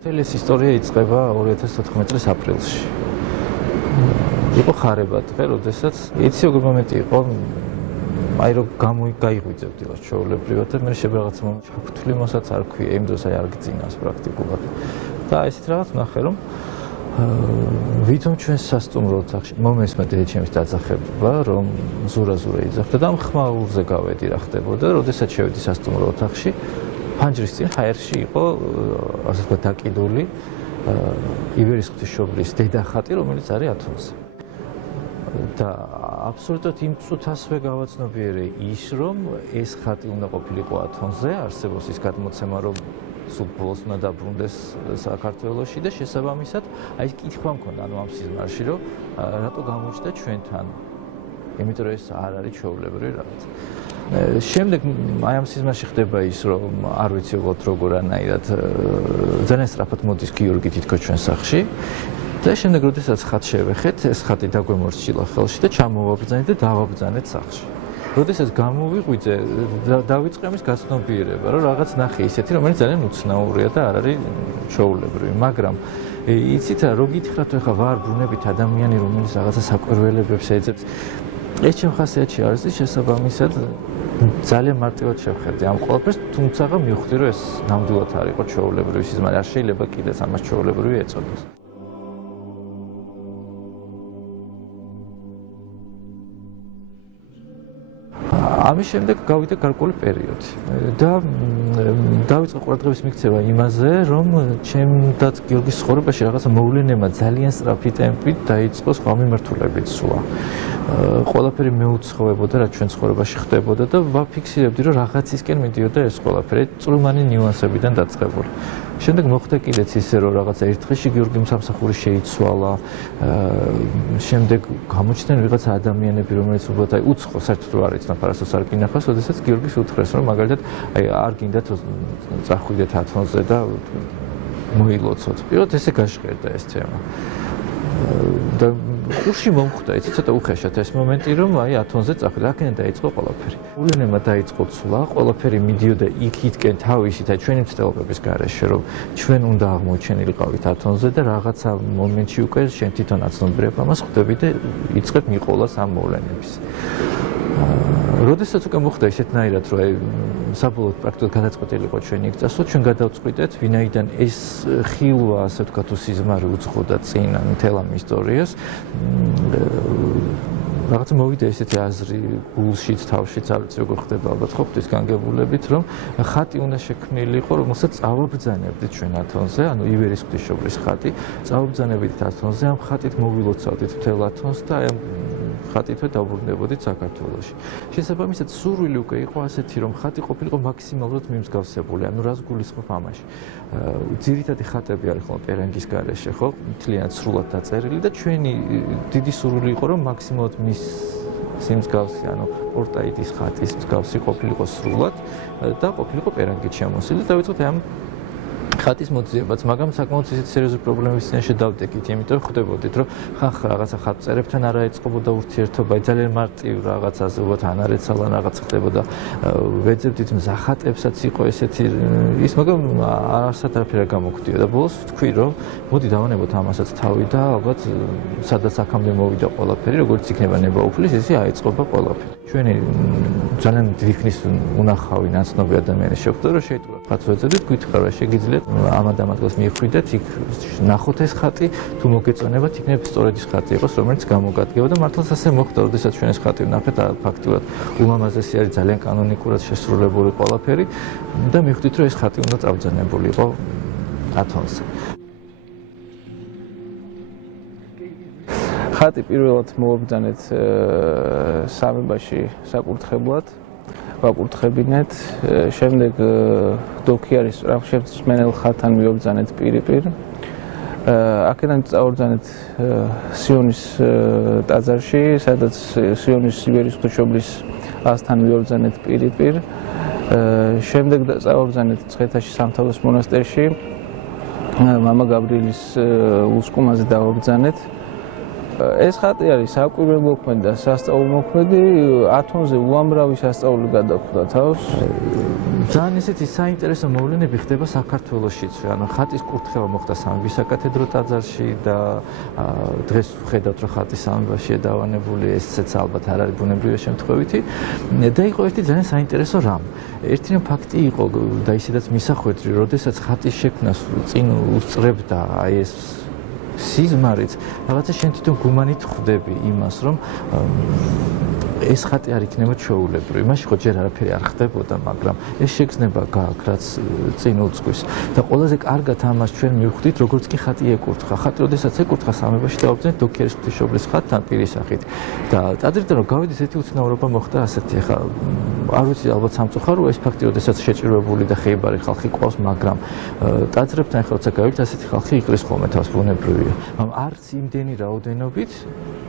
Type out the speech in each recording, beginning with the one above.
მთელი ეს ისტორია იწყება 2014 წლის აპრილში. იყო ხარება დღე, როდესაც იცი როგორ მომენტი იყო, აი რომ გაიღვიძებდი რა ჩვეულებრივად და მე შეიძლება რაღაც მომენტში ჩაფრთული მოსაც არ ქვია, იმ დროს არ გძინავს პრაქტიკულად. და ესეთ რაღაც ვნახე რომ ვითომ ჩვენს სასტუმრო ოთახში მომესმა დედაჩემის დაძახება, რომ ზურა-ზურა იძახდა და ხმაურზე გავედი რა ხდებოდა, როდესაც შევედი სასტუმრო ოთახში, ფანჯრის წინ ჰაერში იყო ასე ვთქვათ დაკიდული იბერიის ღვთისმშობლის დედა ხატი, რომელიც არის ათონზე. და აბსოლუტურად იმ წუთასვე გავაცნობიერე ის, რომ ეს ხატი უნდა ყოფილიყო ათონზე, არსებობს ის გადმოცემა, რომ სულ ბოლოს უნდა დაბრუნდეს საქართველოში და შესაბამისად, აი კითხვა მქონდა ამ სიზმარში, რომ რატო გამოჩნდა ჩვენთან. იმიტომ რომ ეს არ არის ჩვეულებრივი რაღაც. შემდეგ აი ამ სიზმარში ხდება ის, რომ არ ვიცი როგორ ძალიან სწრაფად მოდის გიორგი თითქოს ჩვენ სახლში. და შემდეგ როდესაც ხატს შევეხეთ, ეს ხატი დაგვემორჩილა ხელში და ჩამოვაბრძანეთ და დავაბრძანეთ სახლში. როდესაც გამოვიღვიძე, დავიწყე ამის გაცნობიერება, რომ რაღაც ნახე ისეთი, რომელიც ძალიან უცნაურია და არ არის ჩვეულებრივი, მაგრამ იცით რა, რო გითხრათ ახლა ვარ ბრუნებით ადამიანი, რომელიც რაღაცა საკვირველებებს ეძებს. ეს ჩემ ხასიათში არის შესაბამისად ძალიან მარტივად შევხედე ამ ყველაფერს, თუმცა მივხვდი, რომ ეს ნამდვილად არ იყო ჩვეულებრივი სიზმარი, არ შეიძლება კიდეც ამას ჩვეულებრივი ეწოდეს. ამის შემდეგ გავიდა გარკვეული პერიოდი და დავიწყე ყურადღების მიქცევა იმაზე, რომ ჩემთან გიორგის ცხოვრებაში რაღაცა მოვლენება ძალიან სწრაფი ტემპით დაიწყო სხვა მიმართულებით სულა. ყველაფერი მეუცხოვებოდა რა ჩვენ ცხოვრებაში ხდებოდა და ვაფიქსირებდი, რომ რაღაცისკენ მიდიოდა ეს ყველაფერი წვრილმანი ნიუანსებიდან დაწყებული. შემდეგ მოხდა კიდეც ისე, რომ რაღაცა ერთ დღეში გიორგიმ სამსახური შეიცვალა. შემდეგ გამოჩნდნენ ვიღაცა ადამიანები, რომელიც უბრალოდ აი უცხო საერთოდ არ იცნობ არასდროს არ გინახავს, როდესაც გიორგის უთხრეს, რომ მაგალითად აი არ გინდათ წახვიდეთ ათონზე და მოილოცოთ. პირველად ესე გაჟღერდა ეს თემა. და ხურში მომხვდა, იცი ცოტა უხეშად ეს მომენტი, რომ აი ათონზე წახვიდე, აქედან დაიწყო ყველაფერი. მოვლენება დაიწყო ცვლა, ყველაფერი მიდიოდა იქ-იქკენ თავისით, აი ჩვენი მცდელობების გარეშე, რომ ჩვენ უნდა აღმოჩენილიყავით ათონზე და რაღაცა მომენტში უკვე შენ თვითონ აცნობიერებ ამას ხვდები და იწყებ მიყოლას ამ მოვლენების. როდესაც უკვე მოხდა ისეთნაირად, რომ აი საბოლოოდ პრაქტიკულად გადაწყვეტილი იყო ჩვენი იქ წასვლა, ჩვენ გადავწყვიტეთ, ვინაიდან ეს ხილვა, ასე ვთქვათ, სიზმარი უძღოდა წინ მთელ ამ ისტორიას. რაღაცა მოვიდა ესეთი აზრი გულშიც, თავშიც, არ ვიცი როგორ ხდება ალბათ ხო ღვთისგანგებულებით, რომ ხატი უნდა შექმნილიყო, რომელსაც წავაბრძანებდით ჩვენ ათონზე, ანუ იბერიის ღვთისმშობლის ხატი, წავაბრძანებდით ათონზე, ამ ხატით მოვილოცავდით მთელ ათონს და აი ამ ხატითვე დავბრუნდებოდით საქართველოში. შესაბამისად, სურვილი უკვე იყო ასეთი, რომ ხატი ყოფილიყო მაქსიმალურად მიმსგავსებული, ანუ რას გულისხმობ ამაში. ძირითადი ხატები არის ხოლმე პერანგის გარეშე, ხო? მთლიანად სრულად დაწერილი და ჩვენი დიდი სურვილი იყო, რომ მაქსიმალურად მის სიმსგავსი, ანუ პორტაიტის ხატის მსგავსი ყოფილიყო სრულად და ყოფილიყო პერანგით შემოსილი. დავიწყეთ ამ ხატის მოძიებაც, მაგრამ საკმაოდ ისეთი სერიოზული პრობლემების წინაშე დავდეკით, იმიტომ რომ ხვდებოდით, რომ ხახ რაღაცა ხატწერებთან არ აეწყობოდა ურთიერთობა, ძალიან მარტივ რაღაცაზე უბრალოდ ანარეცალან რაღაც ხდებოდა. ვეძებდით მზახატებსაც იყო ესეთი ის, მაგრამ არასად არაფერი გამოგვდია და ბოლოს ვთქვი, რომ მოდი დავანებოთ ამასაც თავი და ალბათ სადაც აქამდე მოვიდა ყველაფერი, როგორც იქნება ნებაუფლის, ისე აეწყობა ყველაფერი. ჩვენი ძალიან დიდი ხნის უნახავი ნაცნობი ადამიანი შეხვდა, რომ შეიტყურა ხატს ვეძებდით, გითხრა რა შეგიძლიათ ამ ადამიანს მიხვიდეთ, იქ ნახოთ ეს ხატი, თუ მოგეწონებათ, იქნებ სწორედ ის ხატი იყოს, რომელიც გამოგადგება და მართლაც ასე მოხდა, როდესაც ჩვენ ეს ხატი ვნახეთ, ფაქტიურად ულამაზესი არის, ძალიან კანონიკურად შესრულებული ყველაფერი და მივხვდით, რომ ეს ხატი უნდა წავბრძანებულიყო ათონზე. ხატი პირველად მოვაბრძანეთ სამებაში საკურთხებლად. ვაკურთხებინეთ, შემდეგ დოქი არის სწრაფშემსმენელ ხატთან მივაბრძანეთ პირ-პირ. აქედან წავაბრძანეთ სიონის ტაძარში, სადაც სიონის იბერიის ღვთისმშობლის ასთან მივაბრძანეთ პირ-პირ. შემდეგ წავაბრძანეთ ცხეთაში სამთავროს მონასტერში, მამა გაბრიელის უსკუმაზე დავაბრძანეთ. ეს ხატი არის საკვირველ მოქმედი და სასწაულ მოქმედი, ათონზე უამრავი სასწაული გადახვდა თავს. ძალიან ისეთი საინტერესო მოვლენები ხდება საქართველოშიც. ანუ ხატის კურთხევა მოხდა სამების საკათედრო ტაძარში და დღეს ვხედავთ, რომ ხატის სამებაშია დავანებული, ესეც ალბათ არ არის ბუნებრივი შემთხვევითი. და იყო ერთი ძალიან საინტერესო რამ. ერთი რამ ფაქტი იყო და ისედაც მისახვედრი, როდესაც ხატის შექმნას წინ უსწრებდა აი ეს სიზმარიც, რაღაცა შენ თვითონ გუმანით ხვდები იმას, რომ ეს ხატი არ იქნება ჩვეულებრივი. მაშინ ხო ჯერ არაფერი არ ხდებოდა, მაგრამ ეს შეგრძნება გააქვს, რაც წინ უძღვის. და ყველაზე კარგად ამას ჩვენ მივხვდით, როგორც კი ხატი ეკურთხა. ხატი, როდესაც ეკურთხა სამებაში დავაბრძანეთ დოქიერის ღვთისმშობლის ხატთან პირის სახით. და ტაძრიდან რომ გავიდით, ესეთი უცნაურობა მოხდა ასეთი. ახლა არ ვიცი, ალბათ სამწუხარო ეს ფაქტი, როდესაც შეჭირვებული და ხეიბარი ხალხი ყავს, მაგრამ ტაძრებთან ახლა როცა გავიდით, ასეთი ხალხი იყრის ხოლმე თავს, ბუნებრივია. მაგრამ არც იმდენი რაოდენობით,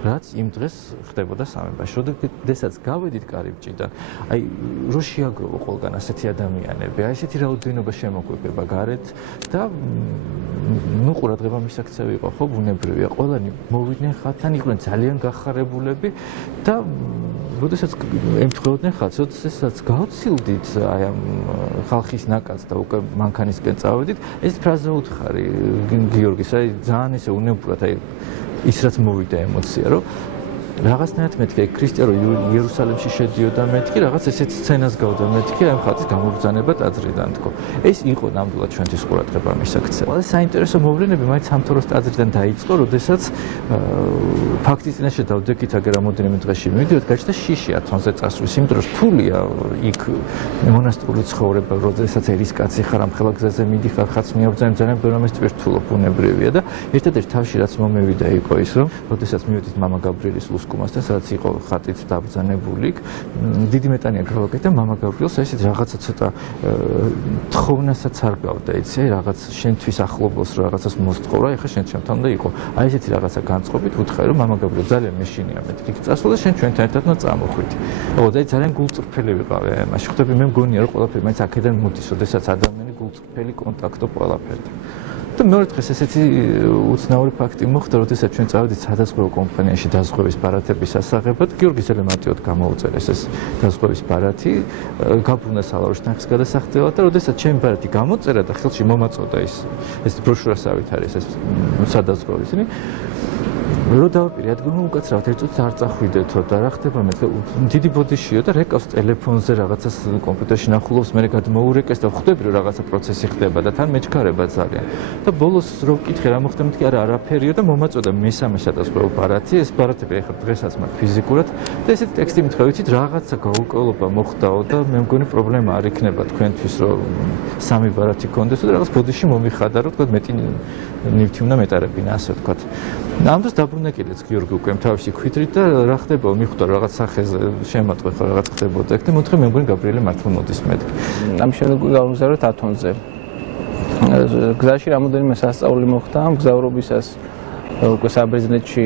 რაც იმ დღეს ხდებოდა სამებაში. როდესაც გავედით კარიბჭიდან, აი რო შეაგროვო ყველგან ასეთი ადამიანები, აი ესეთი რაოდენობა შემოგვიგება გარეთ და ნუ ყურადღება მისაქცევი იყო ხო ბუნებრივია. ყველანი მოვიდნენ ხატთან, იყვნენ ძალიან გახარებულები და როდესაც ემთხვეოდნენ ხატს, როდესაც გავცილდით აი ამ ხალხის ნაკადს და უკვე მანქანისკენ წავედით, ეს ფრაზა უთხარი გიორგის, აი ძალიან ისე უნებურად აი ის რაც მოვიდა ემოცია, რომ რაღაცნაირად მეთქი ქრისტიანო იერუსალიმში შედიოდა მეთქი რაღაც ესეთ სცენას გავდა მეთქი ამ ხატის გამოგზანება ტაძრიდან თქო. ეს იყო ნამდვილად ჩვენთვის ყურადღება მისაქცევა. ყველა საინტერესო მოვლენები მაინც სამთოროს ტაძრიდან დაიწყო, როდესაც ფაქტის წინაშე დავდექით აგერ რამოდენიმე დღეში მივიდიოთ, გაჩნდა შიში ათონზე წასვლის, იმიტომ რომ რთულია იქ მონასტრული ცხოვრება, როდესაც ერისკაცი ხარ, ამხელა გზაზე მიდიხარ, ხატს მიაბრძანებ, ძალიან ბევრი ამას ტვირთულობ ბუნებრივია და ერთადერთი თავში რაც მომევიდა იყო ის, რომ როდესაც მივედით მამა გაბრიელის ლუსკუმასთან, სადაც იყო ხატით დაბრძანებული, დიდი მეტანია გავაკეთე მამა გაბრიელს, ესეთი რაღაცა ცოტა თხოვნასაც არ გავდა, იცი, რაღაც შენთვის ახლობელს რა რაღაცას მოსთხოვა, ეხლა შენ ჩემთან და იყო. აი ესეთი რაღაცა განწყობით უთხარი, რომ მამა გაბრიელ ძალიან მეშინია მეთქი წასვლა და შენ ჩვენთან ერთად უნდა წამოხვიდე. აბა და ძალიან გულწრფელი ვიყავი, მაშინ ხვდები მე მგონია რომ ყველაფერი მაინც აქედან მოდის, როდესაც ადამიანი გულწრფელი კონტაქტო ყველაფერთან. და მეორე დღეს ესეთი უცნაური ფაქტი მოხდა, როდესაც ჩვენ წავედით სადაზღვევო კომპანიაში დაზღვევის ბარათების სასაღებად, გიორგი ზელემატიოდ გამოუწერეს ეს დაზღვევის ბარათი, გაბრუნდა სალაროსთან ხის გადასახდელად და როდესაც ჩემი ბარათი გამოწერა და ხელში მომაწოდა ეს ბროშურასავით არის ეს სადაზღვევო ისინი რო დავაპირე ადგილმა უკაცრავად ერთ წუთს არ წახვიდეთო და რა ხდება მე დიდი ბოდიშიო და რეკავს ტელეფონზე რაღაცას კომპიუტერში ნახულობს მე გადმოურეკეს და ხვდები რომ რაღაცა პროცესი ხდება და თან მეჩქარება ძალიან და ბოლოს რო ვკითხე რა მოხდა მეთქი არაფერია და მომაწოდა მესამე სადაზღვევო ბარათი ეს ბარათები ეხლა დღესაც მაქვს ფიზიკურად და ესეთი ტექსტი მითხრა ვიცით რაღაცა გაურკვევლობა მოხდაო და მე მგონი პრობლემა არ იქნება თქვენთვის რომ სამი ბარათი გქონდეს და რაღაც ბოდიში მომიხადა რომ თქვა მეტი ნივთი უნდა მეტარებინა ასე ვთქვა ამ დროს დაბრუნდა კიდეც გიორგი უკვე თავში ქვითრით და რა ხდება მიხვდა რაღაც სახეზე შემატყვე ხო რაღაც ხდებოდა ეგ და მოთხე მე მგონი გაბრიელე მართლა მოდის მეთქი ამ შემდეგ გავუმზავრეთ ათონზე გზაში რამოდენიმე სასწაული მოხდა ამ გზავრობისას უკვე საბერძნეთში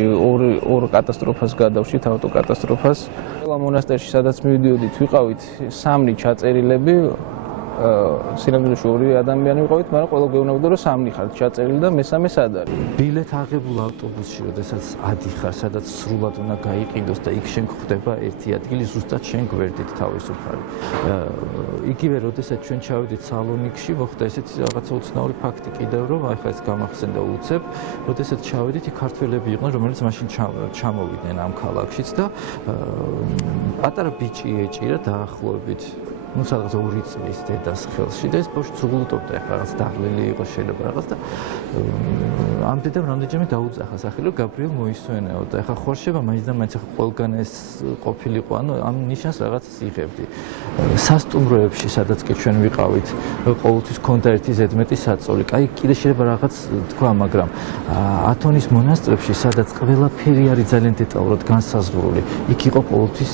ორ კატასტროფას გადავშით ავტოკატასტროფას ყველა მონასტერში სადაც მივიდიოდით ვიყავით სამნი ჩაწერილები სინამდვილეში ორი ადამიანი ვიყავით, მაგრამ ყველა გეუბნებოდა რომ სამნი ხართ ჩაწერილი და მესამე სად არის? ბილეთ აღებულ ავტობუსში, როდესაც ადიხარ, სადაც სრულად უნდა გაიყიდოს და იქ შენ გვხვდება ერთი ადგილი, ზუსტად შენ გვერდით თავისუფალი. იგივე, როდესაც ჩვენ ჩავედით სალონიკში, მოხდა ესეთი რაღაცა უცნაური ფაქტი კიდევ, რომ ახლა ეს გამახსენდა უცებ, როდესაც ჩავედით, იქ ქართველები იყვნენ, რომელიც მაშინ ჩამოვიდნენ ამ ქალაქშიც და პატარა ბიჭი ეჭირა დაახლოებით ну სადღაც 2 წლის დედას ხელში და ეს ბავშვი ცუგლუტობდა ახლა რაღაც დაღლილი იყო შეიძლება რაღაც და ამ დედამ რამდენჯერმე დაუძახა სახელი რომ გაბრიელ მოისვენეო და ახლა ხوارშება მაინც და მაინც ახლა ყველგან ეს ყოფილიყო ანუ ამ ნიშანს რაღაცას იღებდი სასტუმროებში სადაც კი ჩვენ ვიყავით ყოველთვის ქონდა ერთი ზედმეტი საწოლი კაი კიდე შეიძლება რაღაც თქვა მაგრამ ათონის მონასტრებში სადაც ყველაფერი არის ძალიან დეტალურად განსაზღვრული იქ იყო ყოველთვის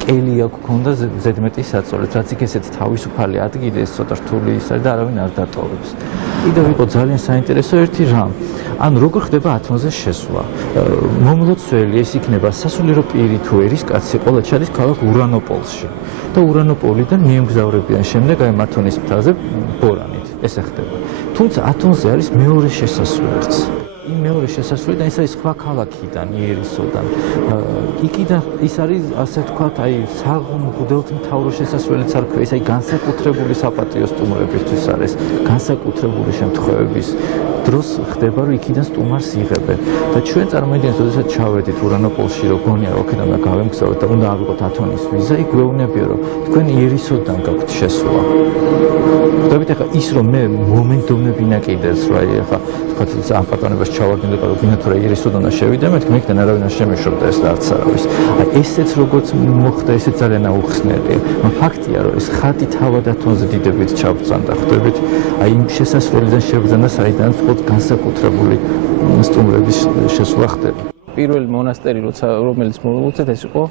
კელი აქვს ქონდა ზედმეტი საწოლით, რაც იქ ესეთი თავისუფალი ადგილი, ეს ცოტა რთული ის არის და არავინ არ დატოვებს. კიდევ იყო ძალიან საინტერესო ერთი რამ. ანუ როგორ ხდება ათონზე შესვლა? მომლოცველი ეს იქნება სასულიერო პირი თუ ერისკაცი, ყველა ჩადის ქალაქ ურანოპოლში. და ურანოპოლიდან მიემგზავრებიან შემდეგ აი ათონის მთაზე ბორანით. ესე ხდება. თუმცა ათონზე არის მეორე შესასვლელიც. იმ მეორე შესასვლელიდან, ეს არის სხვა ქალაქიდან, იერისოდან. იქიდან ის არის ასე ვთქვათ, აი საღმრღვდელმთავრო შესასვლელიც არ ქვია, ეს აი განსაკუთრებული საპატიო სტუმრებისთვის არის, განსაკუთრებული შემთხვევების დროს ხდება, რომ იქიდან სტუმარს იღებენ. და ჩვენ წარმოიდგინეთ, როდესაც ჩავედით ურანოპოლში, რომ გონია რომ აქედან გავემგზავროთ და უნდა ავიღოთ ათონის ვიზა, იქ გვეუბნებიან, რომ თქვენ იერისოდან გაქვთ შესვლა. ხვდებით, ახლა ის რომ მე მომენტომებინა კიდეც, რა ახლა თქვათ ამ პატრონებას ჩავარდნილიყო, რომ გინდათ რომ იერისოდან შევიდე, მეთქი მეკიდან არავინ არ შემეშორდა ეს და არც არავის. აი ესეც როგორც მოხდა, ესეც ძალიან აუხსნელია. მაგრამ ფაქტია, რომ ეს ხატი თავად ათონზე დიდებით ჩაბრძანდა, ხვდებით? აი იმ შესასვლელიდან შევძანა, საიდანაც განსაკუთრებული სტუმრების შესვლა ხდება. პირველი მონასტერი, რომელიც მოვუწეთ, ეს იყო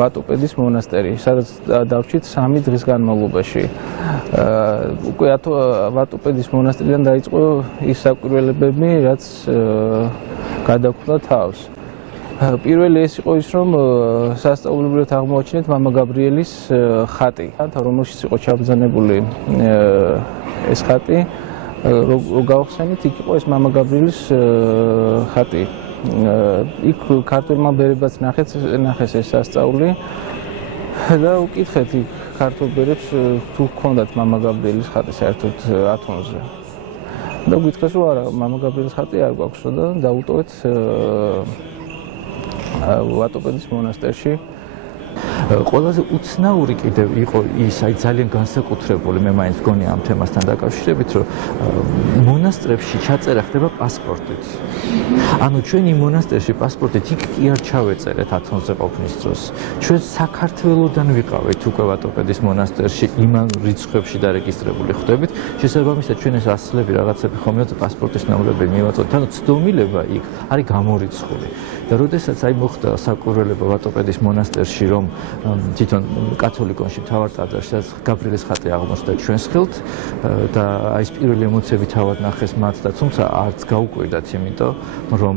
ვატოპედის მონასტერი, სადაც დავჭით 3 დღის განმავლობაში. უკვე ვატოპედის მონასტრიდან დაიწყო ის საკვირველებები, რაც გადახვდა თავს. პირველი ეს იყო ის, რომ სასწაულებრივად აღმოაჩინეთ მამა გაბრიელის ხატი, რომელშიც იყო ჩაბრძანებული ეს ხატი. რო გავხსენით, იქ იყო ეს მამა გაბრიელის ხატი. იქ ქართულმა ბერებაც ნახეს ეს სასწაული და უკითხეთ იქ ქართულ ბერებს თუ ჰქონდათ მამა გაბრიელის ხატი საერთოდ ათონზე. და გითხრეს, რომ არა, მამა გაბრიელის ხატი არ გვაქვსო და დავუტოვეთ ვატოპედის მონასტერში. ყველაზე უცნაური კიდევ იყო ის, აი ძალიან განსაკუთრებული, მე მაინც მგონია ამ თემასთან დაკავშირებით, რომ მონასტრებში ჩაწერა ხდება პასპორტით. ანუ ჩვენ იმ მონასტერში პასპორტით იქ კი არ ჩავეწერეთ ათონზე ყოფნის დროს. ჩვენ საქართველოდან ვიყავით უკვე ვატოპედის მონასტერში იმან რიცხვებში დარეგისტრირებული ხვდებით. შესაბამისად ჩვენ ეს ასლები რაღაცები ხომ პასპორტის ნომრები მივაწოდეთ. ანუ ცდომილება იქ არის გამორიცხული. და როდესაც აი მოხდა საკვირველება ვატოპედის მონასტერში, რომ თვითონ კათოლიკონში მთავარ ტაძარში, სადაც გაბრიელის ხატი აღმოჩნდა ჩვენს ხელთ და აი ეს პირველი ემოციები თავად ნახეს მათ და თუმცა არც გაუკვირდათ, იმიტომ რომ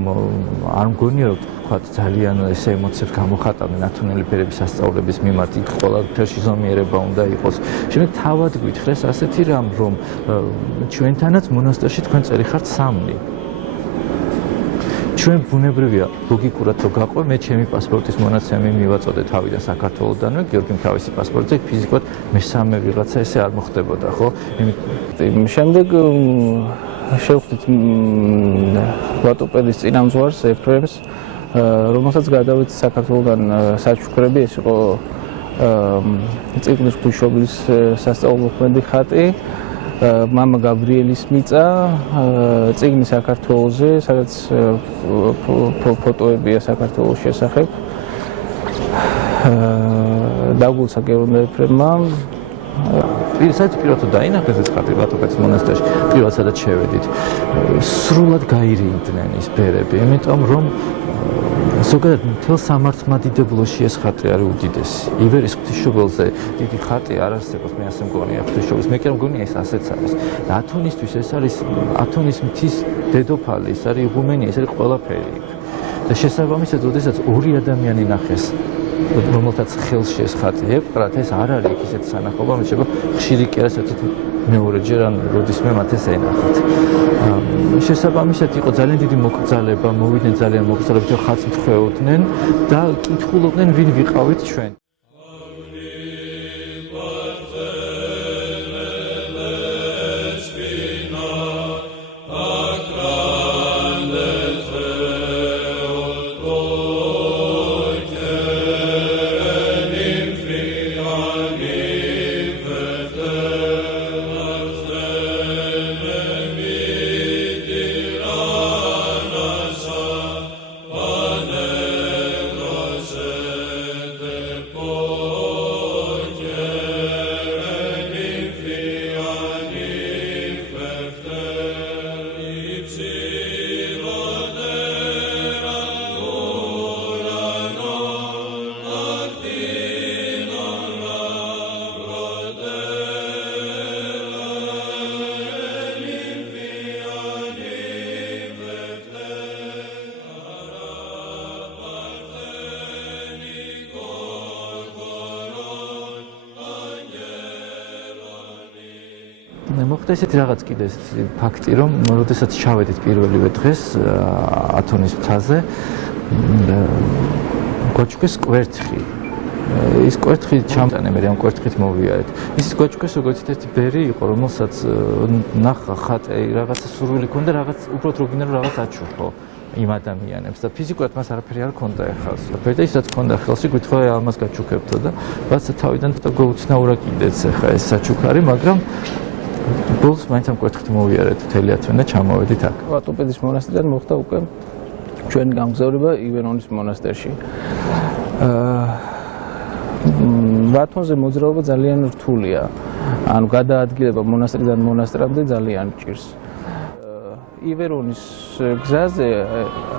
არ მგონია რომ თქვათ ძალიან ეს ემოციებს გამოხატავდნენ ათონელი ბერების სასწაულების მიმართ, იქ ყველაფერში ზომიერება უნდა იყოს. შემდეგ თავად გვითხრეს ასეთი რამ, რომ ჩვენთანაც მონასტერში თქვენ წერი ხართ 3. ჩვენ ბუნებრივია ლოგიკურად რო გაყვე, მე ჩემი პასპორტის მონაცემი მივაწოდე თავიდან საქართველოდანვე, გიორგიმ თავისი პასპორტი, ფიზიკურად მესამე ვიღაცა ესე არ მოხდებოდა, ხო? შემდეგ შევხვდით ვატოპედის წინამძღვარს ეფრემს, რომელსაც გადავით საქართველოდან საჩუქრები, ეს იყო წიგნის ღვთისმშობლის სასწაულმოქმედი ხატი. მამა გაბრიელის მიწა, წიგნი საქართველოზე, სადაც ფოტოებია საქართველოს შესახებ. დაგულცა გერონდა ეფრემმა. სადაც პირველად დაინახეს ეს ხატი ვატოპედის მონასტერში, პირველად სადაც შევედით, სრულად გაირიდნენ ის ბერები, იმიტომ რომ ზოგადად მთელ სამართლმადიდებლოში ეს ხატი არის უდიდესი. ივერის ღვთისმშობელზე დიდი ხატი არ არსებობს, მე ასე მგონია ღვთისმშობლის. მე კი არ მგონია ეს ასეც არის. და ათონისთვის ეს არის ათონის მთის დედოფალი, ეს არის იღუმენია, ეს არის ყველაფერი. და შესაბამისად, როდესაც 2 ადამიანი ნახეს, რომელთაც ხელში ეს ხატი ეპყრათ, ეს არ არის იქ ისეთი სანახაობა, მე შეიძლება ხშირი კი არა, საერთოდ მეორეჯერ ან როდისმე მათ ეს ენახათ. შესაბამისად იყო ძალიან დიდი მოკრძალება, მოვიდნენ ძალიან მოკრძალებით, რომ ხატს მთხვეოდნენ და კითხულობდნენ, ვინ ვიყავით ჩვენ. მოხდა ესეთი რაღაც კიდე ფაქტი, რომ როდესაც ჩავედით პირველივე დღეს ათონის მთაზე, გვაჩუქეს კვერთხი. ის კვერთხი ჩამტანე მე ამ კვერთხით მოვიარეთ. ის გვაჩუქეს როგორც ერთი ბერი იყო, რომელსაც ნახა ხატე, რაღაცა სურვილი ქონდა, რაღაც უბრალოდ რო გინდა რომ რაღაც აჩუქო იმ ადამიანებს და ფიზიკურად მას არაფერი არ ქონდა ეხალს. და ისაც ქონდა ხელში, გვითხოვა ამას გაჩუქებთო და რაცა თავიდან გაუცნაურა კიდეც ახლა ეს საჩუქარი, მაგრამ ბოლოს მაინც ამ კვერთხით მოვიარეთ მთელი ათვენ და ჩამოვედით აქ. ვატოპედის მონასტრიდან მოხდა უკვე ჩვენი გამგზავრება ივერონის მონასტერში. ვათონზე მოძრაობა ძალიან რთულია. ანუ გადაადგილება მონასტრიდან მონასტრამდე ძალიან ჭირს. ივერონის გზაზე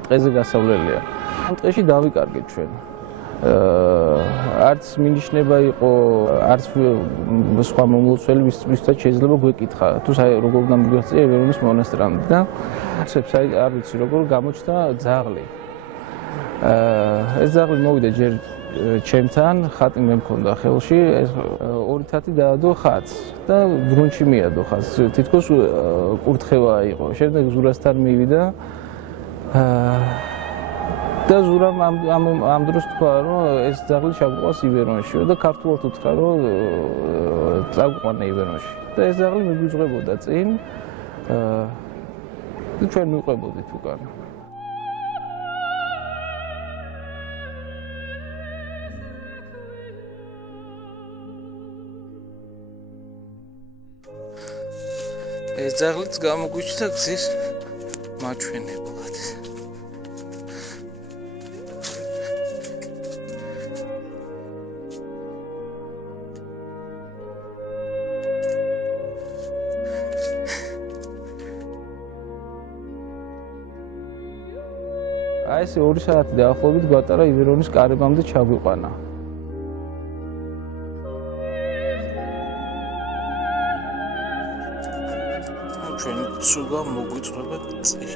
ტყეზე გასავლელია. ამ ტყეში დავიკარგეთ ჩვენ. არც მინიშნება იყო, არც სხვა მომლოცველი, ვისაც შეიძლება გვეკითხა, თუ როგორ უნდა მიგვეღწია ივერონის მონასტრამდე და არ ვიცი როგორ გამოჩნდა ძაღლი. ეს ძაღლი მოვიდა ჯერ ჩემთან, ხატი მე მქონდა ხელში, ეს ორი თათი დაადო ხატს და დრუნჩი მიადო ხატს. თითქოს კურთხევა იყო. შემდეგ ზურასთან მივიდა და ზურამ ამ დროს თქვა, რომ ეს ძაღლი ჩაგვიყვანს ივერონშიო და ქართულად უთხრა, რომ წაგვიყვანა ივერონში. და ეს ძაღლი მიგვიძღვებოდა წინ და ჩვენ მივყვებოდით უკან. ეს ძაღლიც გამოგვიჩნდა გზის მაჩვენებლად. აი ეს 2 საათი დაახლოებით გვატარა ივერონის კარებამდე ჩაგვიყვანა. ჩვენ ცუგა მოგვიწვება წინ.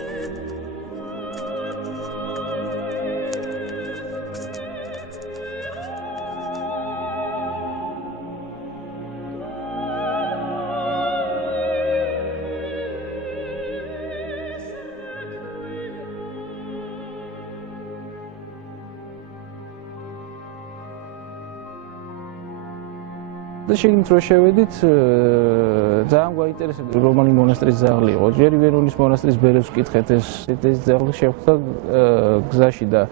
და შეგიძლიათ რომ შევედით ძალიან გვაინტერესებდა რომანი მონასტრის ძაღლი იყო. ჯერ ივერონის მონასტრის ბერებს ვკითხეთ, ეს ძაღლი შეხვდა გზაში და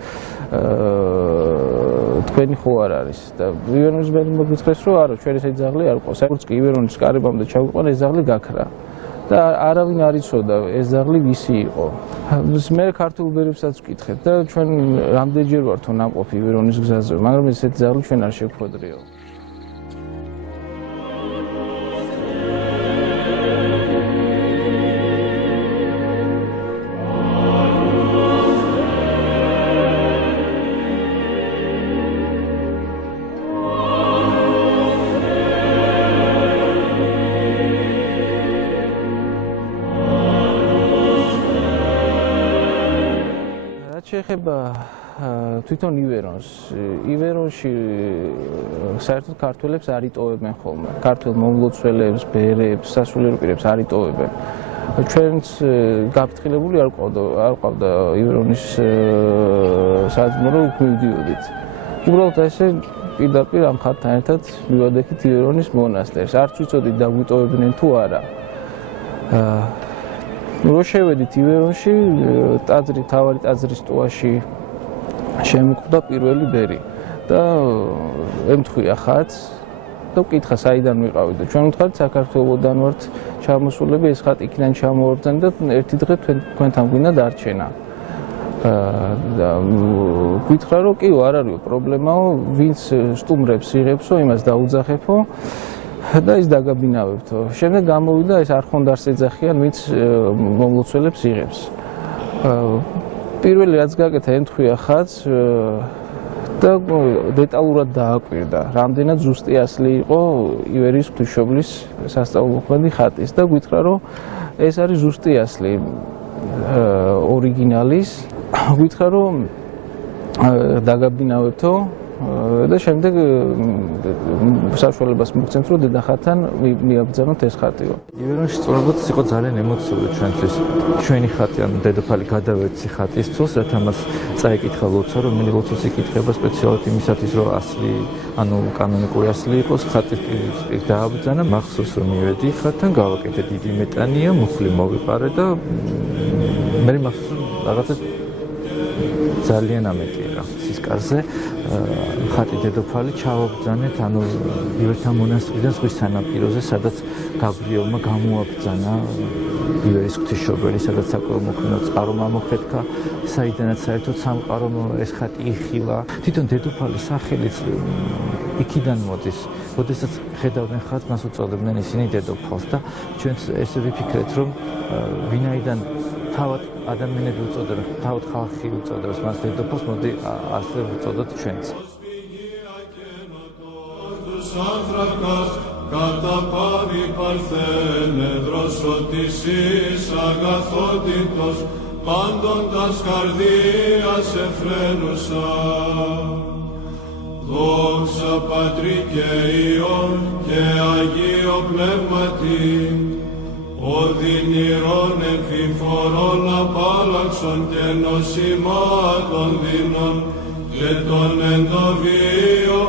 თქვენი ხო არ არის და ივერონის ბერები მოგვითხრეს რომ არა, ჩვენ ესეთი ძაღლი არ ყავს. როგორც კი ივერონის კარებამდე ჩავიყვანა, ეს ძაღლი გაქრა. და არავინ არ იცოდა ეს ძაღლი ვისი იყო. მე ქართულ ბერებსაც ვკითხეთ და ჩვენ რამდენჯერ ვართ ნამყოფი ივერონის გზაზე, მაგრამ ესეთი ძაღლი ჩვენ არ შევხვედრიო. შეეხება თვითონ ივერონში საერთოდ ქართველებს არ იტოვებენ ხოლმე. ქართველ მომლოცველებს, ბერებს, სასულიერო პირებს არ იტოვებენ. ჩვენც გაფრთხილებული არ ყავდა ივერონის საძმო, რომ მივდიოდით. უბრალოდ ესე პირდაპირ ამ ხატთან ერთად მივადექით ივერონის მონასტერს. არც ვიცოდით დაგვიტოვებდნენ თუ არა. რო შევედით ივერონში, თავარი ტაძრის ტუაში შემიხვდა პირველი ბერი და ემთხვია ხატს და ვკითხა საიდან ვიყავით და ჩვენ ვთქვით საქართველოსდან ვართ ჩამოსულები, ეს ხატი იქიდან ჩამოვარდენ და ერთი დღე თქვენთან გვინდა დარჩენა. და ვკითხა რომ კი არ არის პრობლემაო, ვინც სტუმრებს იღებსო, იმას დაუძახებო და ის დაგაბინავებთო. შემდეგ გამოვიდა ეს არხონდარს ეძახიან, ვინც მომლოცველებს იღებს. პირველი რაც გაკეთა ემთხვია ხატს და დეტალურად დააკვირდა, რამდენად ზუსტი ასლი იყო ივერიის ღვთისმშობლის სასწაულმოქმედი ხატის და გითხრა რომ ეს არის ზუსტი ასლი ორიგინალის. გითხრა რომ დაგაბინავებთო და შემდეგ საშუალებას მოგცემთ, რომ დედახალთან მიაბრძანოთ ეს ხატიო. ივერონში სწორედ იყო ძალიან ემოციური ჩვენთვის. ჩვენი ხატი, ანუ დედოფალი გადავერცი ხატის ცოლს, რათა მას წაეკითხა ლოცვა, რომელიც ლოცვას იკითხება სპეციალურად იმისათვის, რომ ასლი, ანუ კანონიკური ასლი იყოს, ხატის პირ დააბრძანა, მახსოვს რომ მივედი ხატთან, გავაკეთე დიდი მეტანია, მუხლი მოვიყარე და მე მახსოვს რომ რაღაცა ძალიან ამეტია რა სისკარზე ხატი დედოფალი ჩავაბრძანეთ ანუ ივერთა მონასტრიდან ზღვის სანაპიროზე სადაც გაბრიელმა გამოაბრძანა ივერის ღვთისმშობელი სადაც საკვირაო მოქმედო წყარო მომხეთქა საიდანაც საერთოდ სამყარო ეს ხატი იხილა თვითონ დედოფალის სახელიც იქიდან მოდის როდესაც ხედავდნენ ხატს მას უწოდებდნენ ისინი დედოფალს და ჩვენც ესე ვიფიქრეთ რომ ვინაიდან თავად ადამიანები უწოდებენ, თავად ხალხი უწოდებს მას დედოფალს, მოდი ასე ვუწოდოთ ჩვენც. Καταπάβει παρθένε δροσοτησής αγαθότητος πάντοντας καρδίας εφραίνουσα. Δόξα Πατρί και Υιόν και Αγίο Πνεύματι οδυνηρών εμφιφορών απάλλαξων και νοσημάτων δεινών και των εντοβίω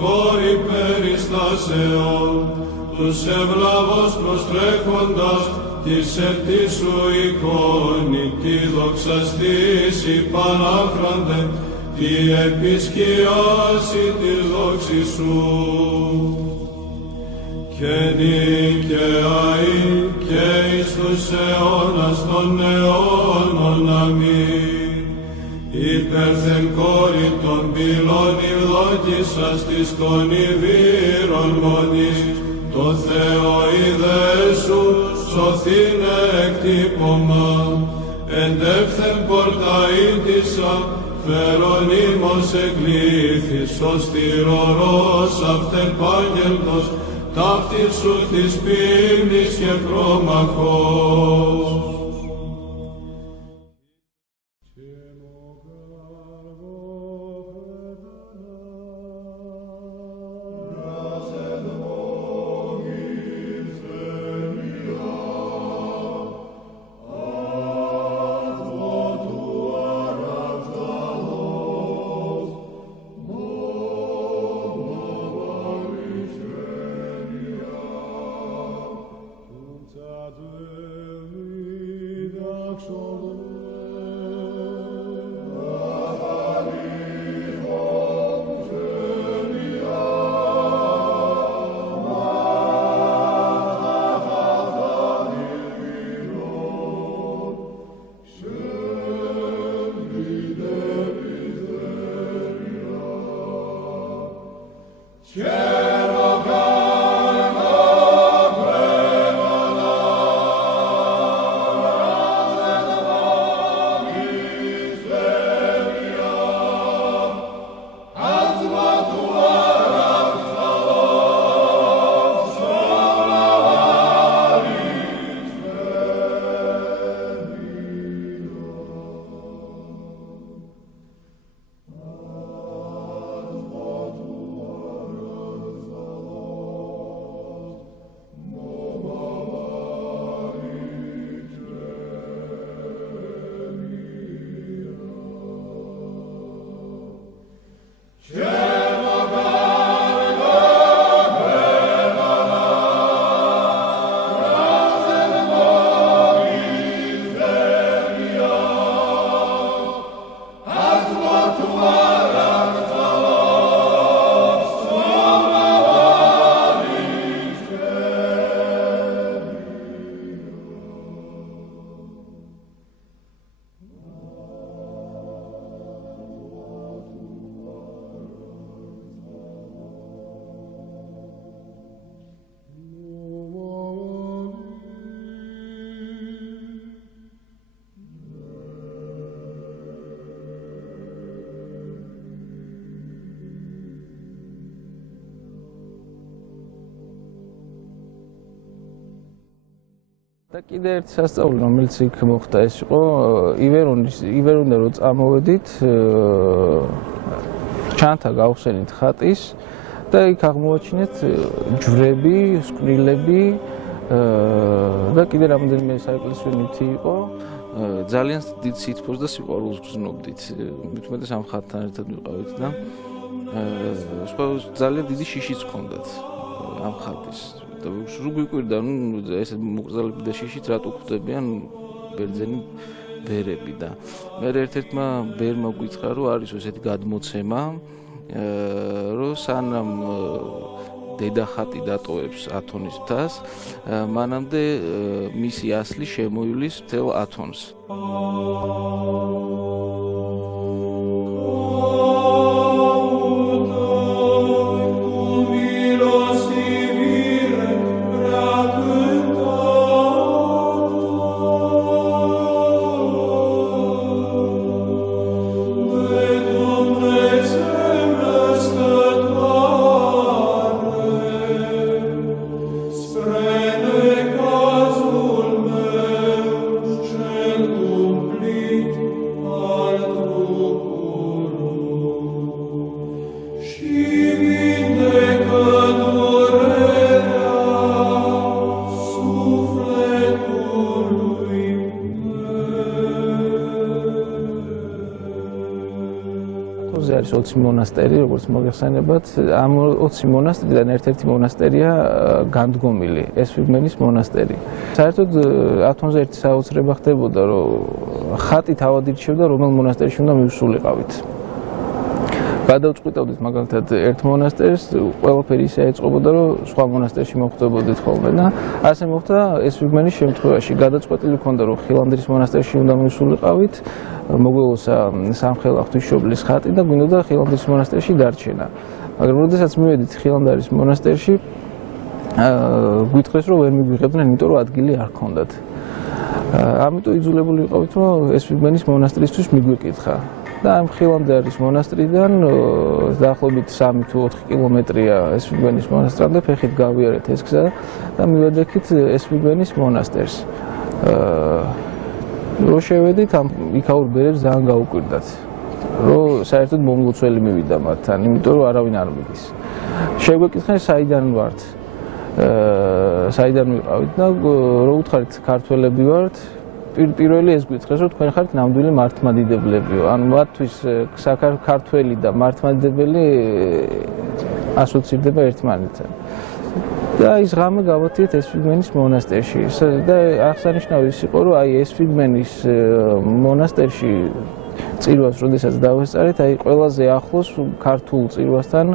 κόρη περιστάσεων τους ευλαβώς προστρέχοντας της ευτήσου εικόνη τη δοξαστήση Πανάφραντε τη επισκιάση της δόξης σου. Και νικαιαί και εις τους αιώνας των αιώνων αμήν. Υπέρθεν κόρη των πυλών ευδόκησας της των ηβύρων μονής, το Θεό ιδέσου σωθήνε εκτύπωμα, εντεύθεν πορταΐτησα, φερονίμος εκλήθης, ο στυρωρός αυτεπάγγελτος, ταύτη σου της πύλης και πρόμαχος. და კიდე ერთი სასწაული რომელიც იქ მოხდა ეს იყო ივერონიდან რო წამოვედით ჩანთა გავხსენით ხატის და იქ აღმოაჩინეთ ჯვრები, სკვნილები და კიდე რამდენიმე საეკლესიო ნივთი იყო. ძალიან დიდ სითბოს და სიყვარულს გრძნობდით. მithumetes ამ ხატთან ერთად ვიყავით და ძალიან დიდი შიშიც ჰქონდათ ამ ხატის. და რო გვიკვირდა, ეს მოკრძალები და შიშიც რატო გვხვდებიან ბერძენი ბერები და მე ერთ-ერთმა ბერმა გვიცხა, რომ არის ესეთი გადმოცემა, რომ სანამ დედა ხატი დატოვებს ათონის მთას, მანამდე მისი ასლი შემოივლის მთელ ათონს. არის 20 მონასტერი, როგორც მოგეხსენებათ, ამ 20 მონასტრიდან ერთ-ერთი მონასტერია განდგომილი, ესვიგმენის მონასტერი. საერთოდ ათონზე ერთი საოცრება ხდებოდა, რომ ხატი თავად ირჩევდა, რომელ მონასტერში უნდა მივსულიყავით. გადავწყვიტავდით მაგალითად ერთ მონასტერს, ყველაფერი ისე ეწყობოდა, რომ სხვა მონასტერში მოხვდებოდით ხოლმე და ასე მოხდა ესვიგმენის შემთხვევაში. გადაწყვეტილი ჰქონდა, რომ ხილანდრის მონასტერში უნდა მივსულიყავით, მოგვეულოცა სამხელა ღვთისმშობლის ხატი და გვინდოდა ხილანდრის მონასტერში დარჩენა. მაგრამ როდესაც მივედით ხილანდრის მონასტერში, გვითხრეს, რომ ვერ მიგვიღებდნენ, იმიტომ რომ ადგილი არ ჰქონდათ. ამიტომ იძულებული ვიყავით, რომ ესვიგმენის მონასტრისთვის მიგვიკითხა. და ამ ხილანდრის მონასტრიდან დაახლოებით 3 თუ 4 კილომეტრია ესვიგმენის მონასტრამდე ფეხით გავიარეთ ეს გზა და მივედექით ესვიგმენის მონასტერს. რო შევედით, ამ იქაურ ბერებს ძალიან გაუკვირდათ, რომ საერთოდ მომლოცველი მივიდა მათთან, იმიტომ რომ არავინ არ მიდის. შეგვეკითხენ, საიდან ვართ, საიდან ვიყავით და რო უთხარით ქართველები ვართ, პირველი ეს გვითხრეს, რომ თქვენ ხართ ნამდვილი მართლმადიდებლებიო. ანუ მათთვის ქართველი და მართლმადიდებელი ასოცირდება ერთმანეთთან. და ის ღამე გავათიეთ ესვიგმენის მონასტერში. და აღსანიშნავი ის იყო, რომ აი ესვიგმენის მონასტერში წირვას, როდესაც დავესწარეთ, აი ყველაზე ახლოს ქართულ წირვასთან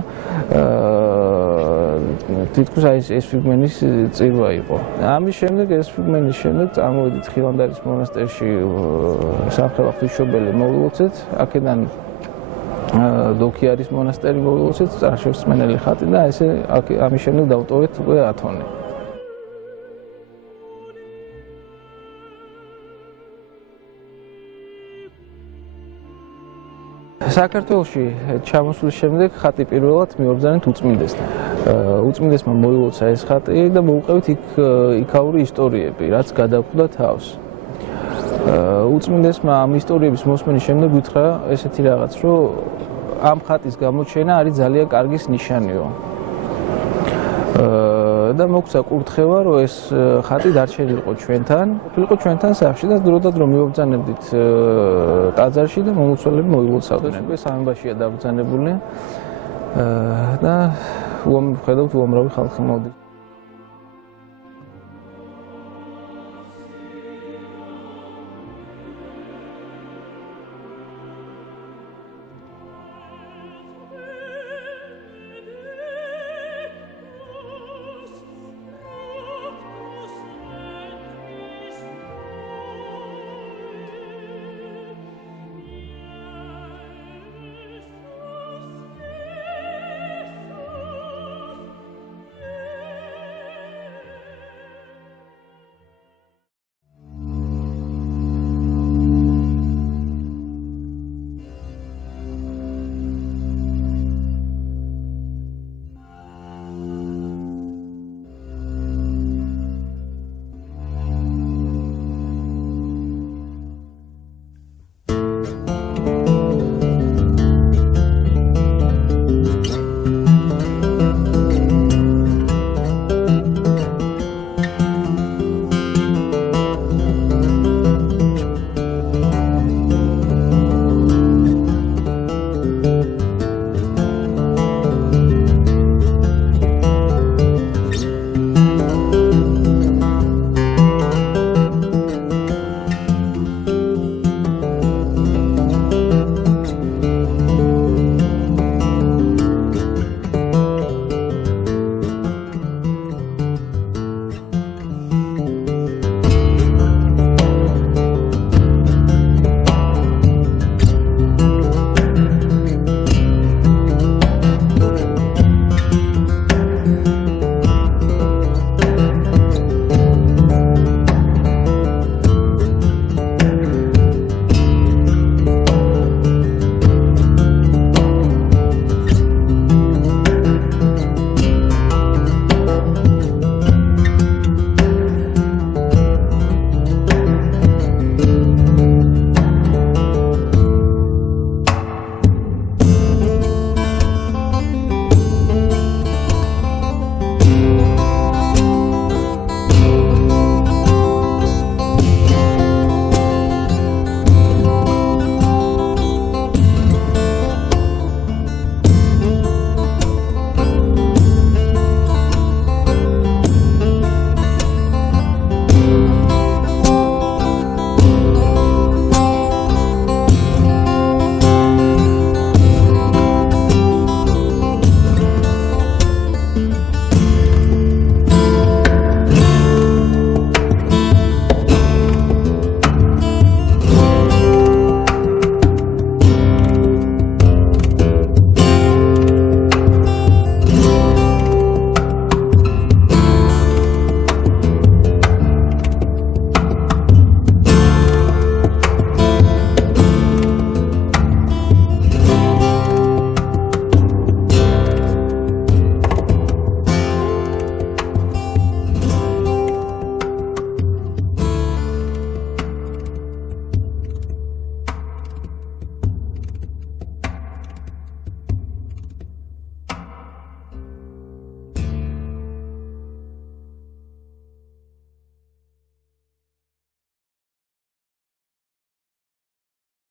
თითქოს აი ესვიგმენის წირვა იყო. ამის შემდეგ ესვიგმენის შემდეგ წარმოვედით ხილანდრის მონასტერში სამხელა ღვთისმშობელი მოვილოცეთ, აქედან დოქიარის მონასტერი მოვილოცეთ, წარშევსმენელი ხატი და ესე ამის შემდეგ დავტოვეთ უკვე ათონი. საქართველოში ჩამოსვლის შემდეგ ხატი პირველად მიობრძანეთ უწმინდესთან. უწმინდესმა მოილოცა ეს ხატი და მოუყევით იქაური ისტორიები, რაც გადაგვხვდა თავს. უწმინდესმა ამ ისტორიების მოსმენის შემდეგ გითხრა ესეთი რაღაც, რომ ამ ხატის გამოჩენა არის ძალიან კარგის ნიშანიო. და მოგცა კურთხევა, რომ ეს ხატი დარჩენილიყო ჩვენთან, ყოფილიყო ჩვენთან სახლში და დროდადრო მივაბრძანებდით ტაძარში და მომლოცველები მოილოცავდნენ. სამებაშია დაბრძანებული და ხედავთ უამრავი ხალხი მოდის.